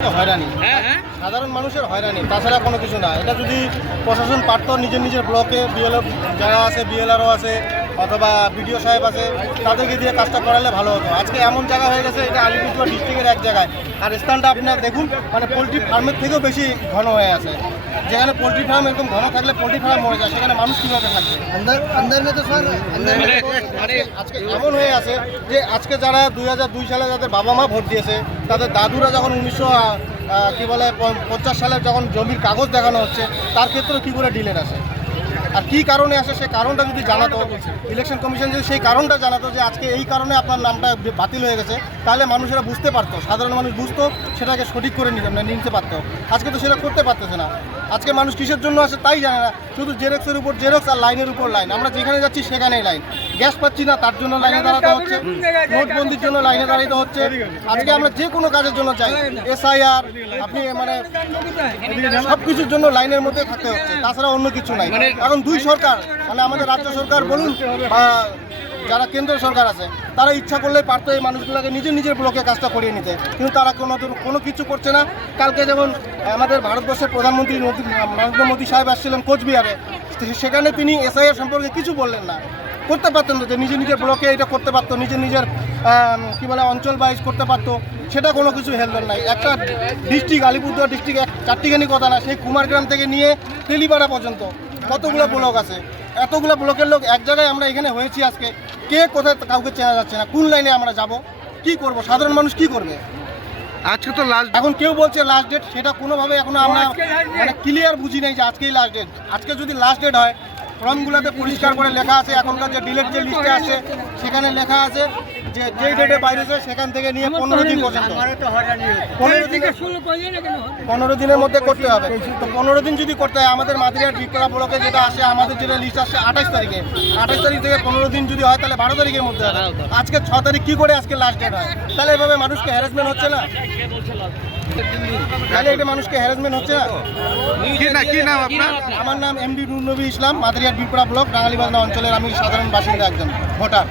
হয়রানি সাধারণ মানুষের হয়রানি, তাছাড়া কোনো কিছু না। এটা যদি প্রশাসন পারত নিজের নিজের ব্লকে বিএলও যারা আছে, বিএলআরও আছে অথবা বিডিও সাহেব আছে, তাদেরকে দিয়ে কাজটা করালে ভালো হতো। আজকে এমন জায়গা হয়ে গেছে, এটা আলিপুরদুয়ার ডিস্ট্রিক্টের এক জায়গায়, আর স্থানটা আপনার দেখুন মানে পোলট্রি ফার্মের থেকেও বেশি ঘন হয়ে আছে। যেখানে পোলট্রি ফার্ম এরকম ঘন থাকলে পোলট্রি ফার্ম মরে যায়, সেখানে মানুষ কীভাবে থাকবে? আজকে এমন হয়ে আছে যে আজকে যারা 2002 সালে যাদের বাবা মা ভোট দিয়েছে, তাদের দাদুরা যখন 1950 সালে যখন জমির কাগজ দেখানো হচ্ছে, তার ক্ষেত্রেও কী করে ডিলেট আসে আর কী কারণে আসে, সেই কারণটা যদি জানাতো, ইলেকশন কমিশন যদি সেই কারণটা জানাতো যে আজকে এই কারণে আপনার নামটা বাতিল হয়ে গেছে, তাহলে মানুষেরা বুঝতে পারতো, সাধারণ মানুষ বুঝতো, সেটাকে সঠিক করে নিতে পারতো। আজকে তো সেটা করতে পারতেছে না। আজকে মানুষ কিসের জন্য আসে তাই জানে না, শুধু জেরক্সের উপর জেরক্স আর লাইনের উপর লাইন। আমরা যেখানে যাচ্ছি সেখানেই লাইন, গ্যাস পাচ্ছি না তার জন্য লাইনে দাঁড়াতে হচ্ছে, নোটবন্দির জন্য লাইনে দাঁড়াতে হচ্ছে। আজকে আমরা যে কোনো কাজের জন্য চাই, এসআইআর, আপনি মানে সব কিছুর জন্য লাইনের মধ্যে থাকতে হচ্ছে, তাছাড়া অন্য কিছু নাই। এখন দুই সরকার, মানে আমাদের রাজ্য সরকার বলুন বা যারা কেন্দ্রীয় সরকার আছে, তারা ইচ্ছা করলেই পারতো এই মানুষগুলোকে নিজের নিজের ব্লকে কাজটা করিয়ে নিতে, কিন্তু তারা কোনো কিছু করছে না। কালকে যেমন আমাদের ভারতবর্ষের প্রধানমন্ত্রী নরেন্দ্র মোদী সাহেব আসছিলেন কোচবিহারে, সেখানে তিনি এসআইআর সম্পর্কে কিছু বললেন না। করতে পারতেন যে নিজের নিজের ব্লকে এটা করতে পারতো, নিজের নিজের অঞ্চল ওয়াইজ করতে পারতো, সেটা কোনো কিছু হেলবেন নাই। একটা ডিস্ট্রিক্ট, আলিপুরদুয়ার ডিস্ট্রিক্ট চারটিখানি কথা না, সেই কুমারগ্রাম থেকে নিয়ে তেলিপাড়া পর্যন্ত কতগুলো ব্লক আছে, এতগুলো ব্লকের লোক এক জায়গায় আমরা এখানে হয়েছি। আজকে কে কোথায় কাউকে চেনা যাচ্ছে না, কোন লাইনে আমরা যাব, কি করব, সাধারণ মানুষ কি করবে? আজকে তো লাস্ট, এখন কেউ বলছে লাস্ট ডেট, সেটা কোনোভাবে এখনো আমরা মানে ক্লিয়ার বুঝি নাই যে আজকেই লাস্ট ডেট। আজকে যদি লাস্ট ডেট হয়, ফর্মগুলোতে পরিষ্কার করে লেখা আছে, এখনকার যে ডিলেট যে লিস্টে আছে সেখানে লেখা আছে যে যেই ডেটে বাইরেছে সেখান থেকে নিয়ে 15 দিন পর্যন্ত, 15 দিনের মধ্যে করতে হবে। তো 15 দিন যদি করতে হয়, আমাদের মাদিরার বিকলা ব্লকে যেটা আসে, আমাদের যেটা লিস্ট আসছে 28 তারিখে, 28 তারিখ থেকে 15 দিন যদি হয়, তাহলে 12 তারিখের মধ্যে হবে। আজকে 6 তারিখ কী করে আজকে লাস্ট ডেট হয়? তাহলে এভাবে মানুষকে হ্যারাসমেন্ট হচ্ছে না? তাহলে এটা মানুষকে হ্যারাসমেন্ট হচ্ছে না? কি নাম আপনার? আমার নাম এমডি নূর নবী ইসলাম, মাদারিহাট বিপড়া ব্লক, রাঙালিবান্ধা অঞ্চলের আমি সাধারণ বাসিন্দা, একজন ভোটার।